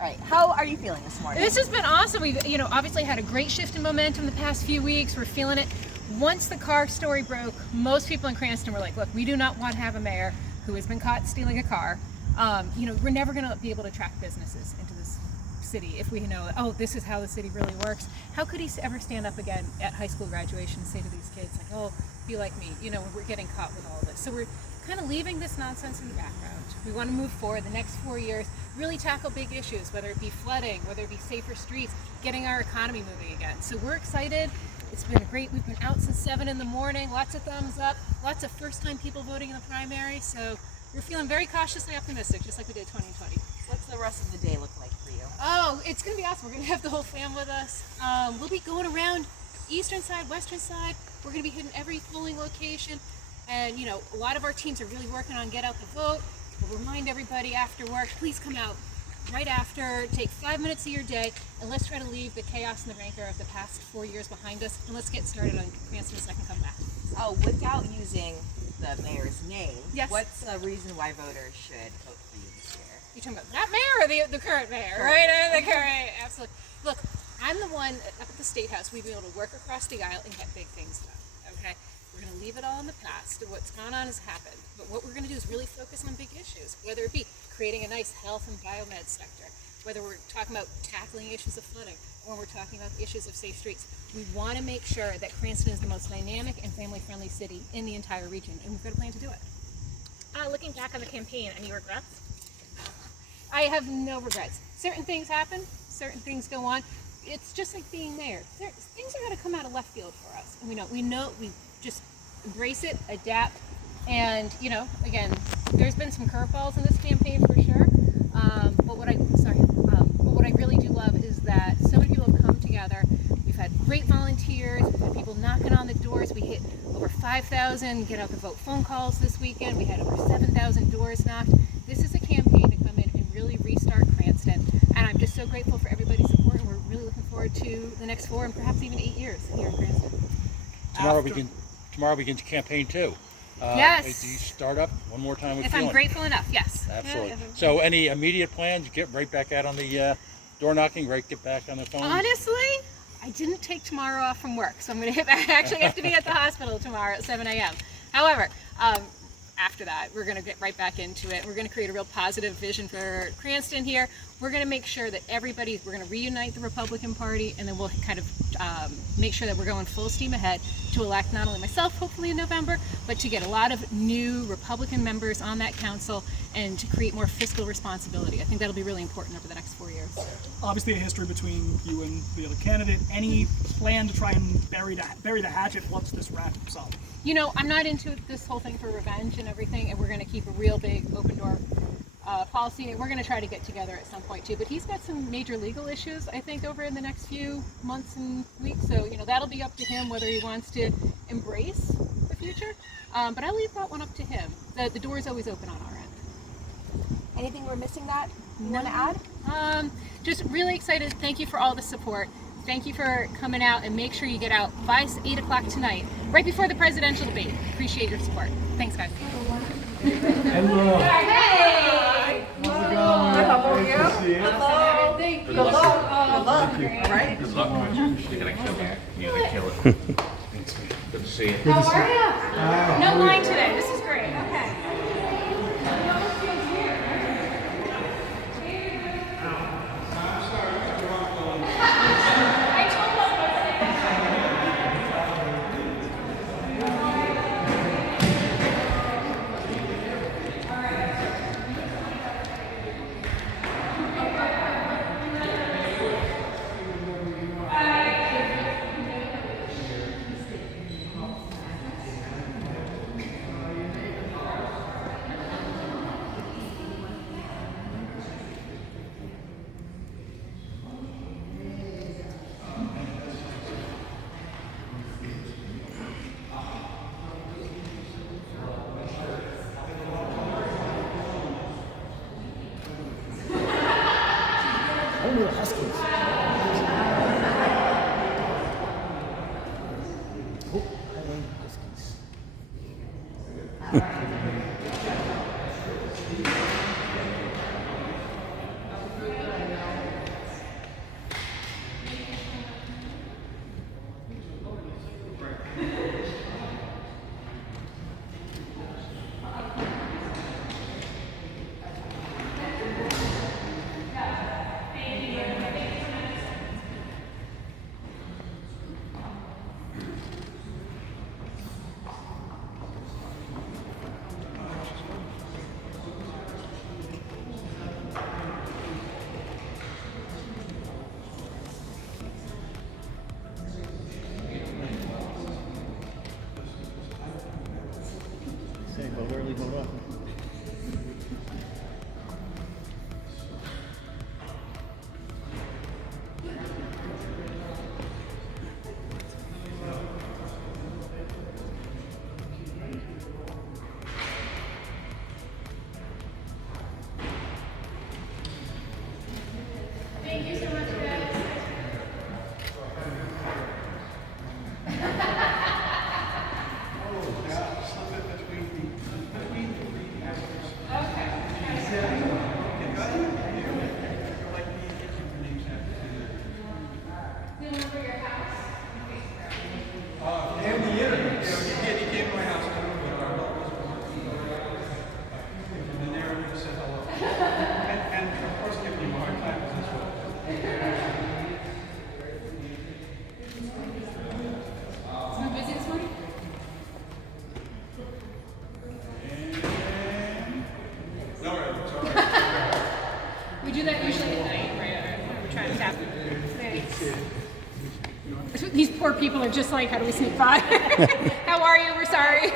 All right, how are you feeling this morning? This has been awesome. We've, obviously had a great shift in momentum the past few weeks. We're feeling it. Once the car story broke, most people in Cranston were like, look, we do not want to have a mayor who has been caught stealing a car. We're never going to be able to attract businesses into this city if we know, oh, this is how the city really works. How could he ever stand up again at high school graduation and say to these kids, like, oh, be like me, we're getting caught with all of this. So we're kind of leaving this nonsense in the background. We want to move forward the next 4 years, really tackle big issues, whether it be flooding, whether it be safer streets, getting our economy moving again. So we're excited. It's been great. We've been out since 7 in the morning, lots of thumbs up, lots of first-time people voting in the primary. So we're feeling very cautiously optimistic, just like we did 2020. What's the rest of the day look like for you? Oh, it's going to be awesome. We're going to have the whole fam with us. We'll be going around eastern side, western side. We're going to be hitting every polling location. And, a lot of our teams are really working on get out the vote. We'll remind everybody after work, please come out right after, take 5 minutes of your day, and let's try to leave the chaos and the rancor of the past 4 years behind us, and let's get started on Cranston's second comeback. Oh, without using the mayor's name, yes. What's a reason why voters should vote for you this year? You're talking about that mayor or the current mayor, right? The current, absolutely. Look, I'm the one up at the State House, we've been able to work across the aisle and get big things done, okay? We're going to leave it all in the past. What's gone on has happened. But what we're going to do is really focus on big issues, whether it be creating a nice health and biomed sector, whether we're talking about tackling issues of flooding, or we're talking about issues of safe streets. We want to make sure that Cranston is the most dynamic and family-friendly city in the entire region, and we've got a plan to do it. Looking back on the campaign, any regrets? I have no regrets. Certain things happen, certain things go on. It's just like being mayor. Things are going to come out of left field for us, and we just embrace it, adapt, and again, there's been some curveballs in this campaign for sure. But what I really do love is that so many people have come together. We've had great volunteers. We've had people knocking on the doors. We hit over 5,000 get out the vote phone calls this weekend. We had over 7,000 doors knocked. This is a campaign to come in and really restart Cranston, and I'm just so grateful for everybody's support. And we're really looking forward to the next 4 and perhaps even 8 years here in Cranston. Tomorrow begins campaign 2. Yes. Do you start up one more time with If feeling? I'm grateful enough, yes. Absolutely. So any immediate plans? Get right back out on the door knocking, get back on the phone? Honestly, I didn't take tomorrow off from work, so I'm going to actually have to be at the hospital tomorrow at 7 a.m. However, after that, we're going to get right back into it. We're going to create a real positive vision for Cranston here. We're going to make sure that we're going to reunite the Republican Party, and then we'll kind of make sure that we're going full steam ahead to elect not only myself, hopefully in November, but to get a lot of new Republican members on that council and to create more fiscal responsibility. I think that'll be really important over the next 4 years. Obviously a history between you and the other candidate. Any plan to try and bury the hatchet once this wraps up? I'm not into this whole thing for revenge and everything, and we're going to keep a real big open door policy, and we're going to try to get together at some point too. But he's got some major legal issues, I think, over in the next few months and weeks. So that'll be up to him whether he wants to embrace the future. But I leave that one up to him. The door is always open on our end. Anything we're missing that you want to add? Just really excited. Thank you for all the support. Thank you for coming out, and make sure you get out by 8 o'clock tonight, right before the presidential debate. Appreciate your support. Thanks, guys. Hello. Hey! How's it going? How are you? Nice to see you. Hello. Thank Good luck. Good luck. All right. Good luck. You're gonna kill it. You're gonna kill it. Good to see you. How are you? No line today. This is great. Okay. Oh, Huskies. Oh, I love Huskies. Thank you so much, guys. We do that usually at night, right? We're trying to tap. These poor people are just like, how do we sneak by? How are you? We're sorry.